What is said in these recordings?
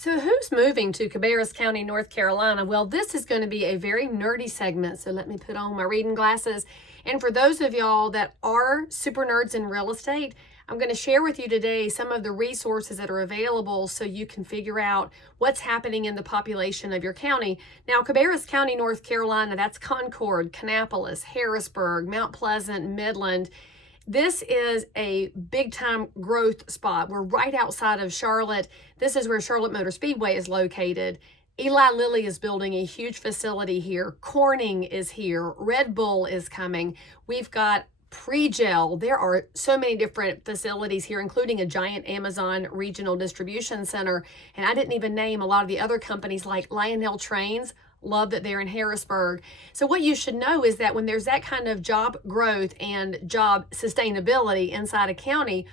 So who's moving to Cabarrus County, North Carolina? Well, this is going to be a very nerdy segment, so let me put on my reading glasses. And for those of y'all that are super nerds in real estate, I'm going to share with you today some of the resources that are available so you can figure out what's happening in the population of your county. Now, Cabarrus County, North Carolina, that's Concord, Kannapolis, Harrisburg, Mount Pleasant, Midland. This is a big time growth spot. We're right outside of Charlotte. This is where Charlotte Motor Speedway is located. Eli Lilly is building a huge facility here. Corning is here. Red Bull is coming. We've got Pre-Gel. There are so many different facilities here, including a giant Amazon regional distribution center. And I didn't even name a lot of the other companies like Lionel Trains. Love that they're in Harrisburg. So what you should know is that when there's that kind of job growth and job sustainability inside a county,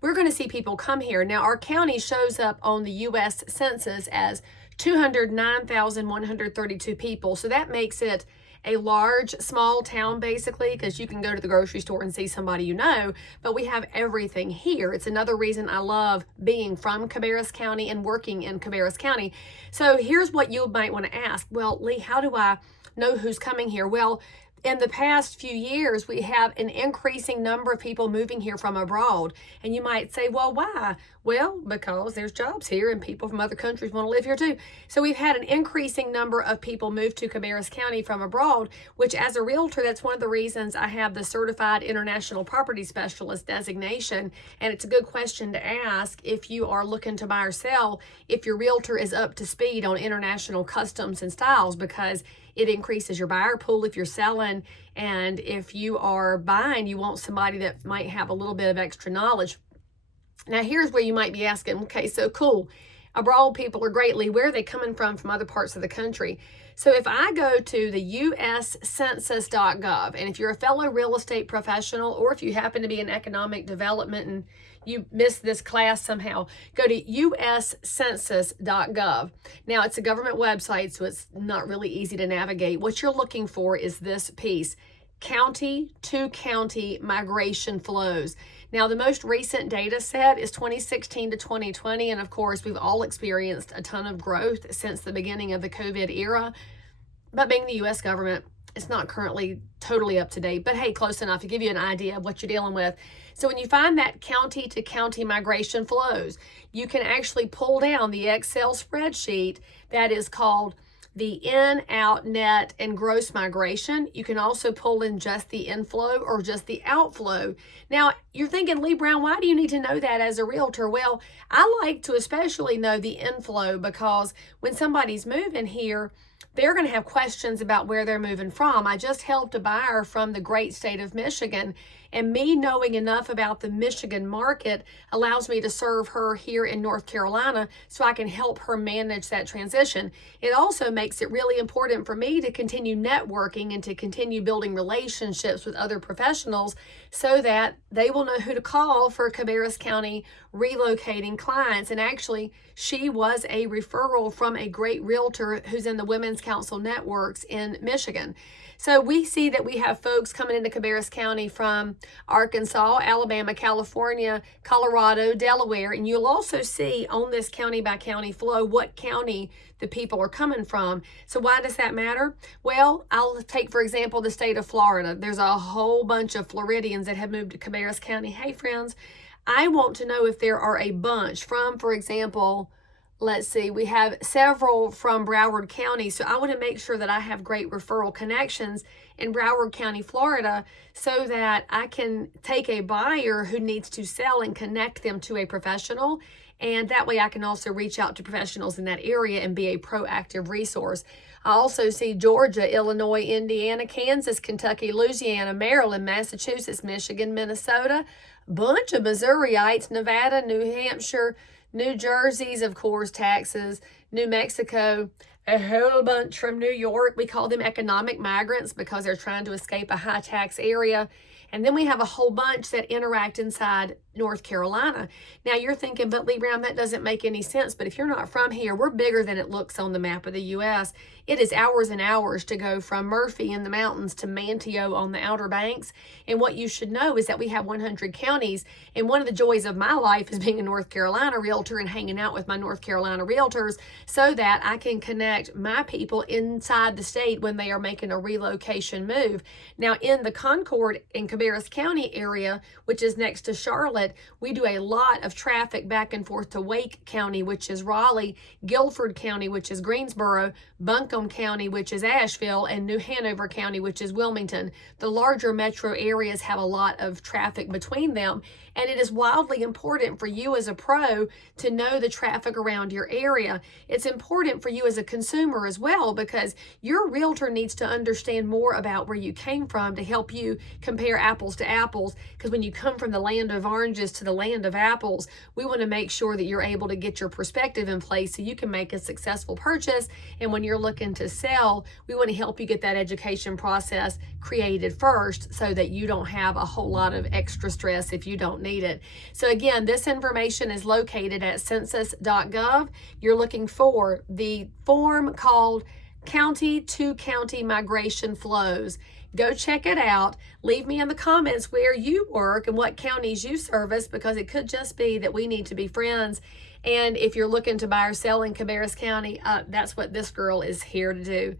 we're going to see people come here. Now, our county shows up on the U.S. Census as 209,132 people. So that makes it a large, small town, basically, because you can go to the grocery store and see somebody you know, but we have everything here. It's another reason I love being from Cabarrus County and working in Cabarrus County. So here's what you might want to ask. Well, Leigh, how do I know who's coming here? Well, in the past few years, we have an increasing number of people moving here from abroad. And you might say, well, why? Well, because there's jobs here and people from other countries want to live here too. So we've had an increasing number of people move to Cabarrus County from abroad, which as a realtor, that's one of the reasons I have the Certified International Property Specialist designation. And it's a good question to ask if you are looking to buy or sell, if your realtor is up to speed on international customs and styles, because it increases your buyer pool if you're selling. And if you are buying, you want somebody that might have a little bit of extra knowledge. Now, here's where you might be asking, okay, so cool. Abroad people are greatly, where are they coming from other parts of the country? So if I go to the US Census.Gov, and if you're a fellow real estate professional, or if you happen to be in economic development and you missed this class somehow, go to US Census.Gov. Now, it's a government website, so it's not really easy to navigate. What you're looking for is this piece: county to county migration flows. Now, the most recent data set is 2016 to 2020, and of course, we've all experienced a ton of growth since the beginning of the COVID era. But being the U.S. government, it's not currently totally up to date, but hey, close enough to give you an idea of what you're dealing with. So when you find that county to county migration flows, you can actually pull down the Excel spreadsheet that is called the in, out, net, and gross migration. You can also pull in just the inflow or just the outflow. Now, you're thinking, Leigh Brown, why do you need to know that as a realtor? Well, I like to especially know the inflow, because when somebody's moving here, they're going to have questions about where they're moving from. I just helped a buyer from the great state of Michigan, and me knowing enough about the Michigan market allows me to serve her here in North Carolina so I can help her manage that transition. It also makes it really important for me to continue networking and to continue building relationships with other professionals so that they will know who to call for Cabarrus County relocating clients. And actually, she was a referral from a great realtor who's in the Women's Council networks in Michigan. So we see that we have folks coming into Cabarrus County from Arkansas, Alabama, California, Colorado, Delaware, and you'll also see on this county by county flow what county the people are coming from. So why does that matter? Well, I'll take, for example, the state of Florida. There's a whole bunch of Floridians that have moved to Cabarrus County. Hey, friends, I want to know if there are a bunch from, for example, let's see, we have several from Broward County. So I want to make sure that I have great referral connections in Broward County, Florida, so that I can take a buyer who needs to sell and connect them to a professional. And that way I can also reach out to professionals in that area and be a proactive resource. I also see Georgia, Illinois, Indiana, Kansas, Kentucky, Louisiana, Maryland, Massachusetts, Michigan, Minnesota, bunch of Missouriites, Nevada, New Hampshire, New Jersey's, of course, Texas, New Mexico, a whole bunch from New York. We call them economic migrants because they're trying to escape a high tax area. And then we have a whole bunch that interact inside North Carolina. Now you're thinking, but Leigh Brown, that doesn't make any sense. But if you're not from here, we're bigger than it looks on the map of the U.S. It is hours and hours to go from Murphy in the mountains to Manteo on the Outer Banks. And what you should know is that we have 100 counties. And one of the joys of my life is being a North Carolina realtor and hanging out with my North Carolina realtors so that I can connect my people inside the state when they are making a relocation move. Now, in the Concord and Cabarrus County area, which is next to Charlotte, we do a lot of traffic back and forth to Wake County, which is Raleigh, Guilford County, which is Greensboro, Buncombe County, which is Asheville, and New Hanover County, which is Wilmington. The larger metro areas have a lot of traffic between them, and it is wildly important for you as a pro to know the traffic around your area. It's important for you as a consumer as well, because your realtor needs to understand more about where you came from to help you compare apples to apples, because when you come from the land of oranges to the land of apples, we want to make sure that you're able to get your perspective in place so you can make a successful purchase. And when you're looking to sell, we want to help you get that education process created first so that you don't have a whole lot of extra stress if you don't need it. So again, this information is located at Census.Gov. You're looking for the form called County to County Migration Flows. Go check it out. Leave me in the comments where you work and what counties you service, because it could just be that we need to be friends. And if you're looking to buy or sell in Cabarrus County, that's what this girl is here to do.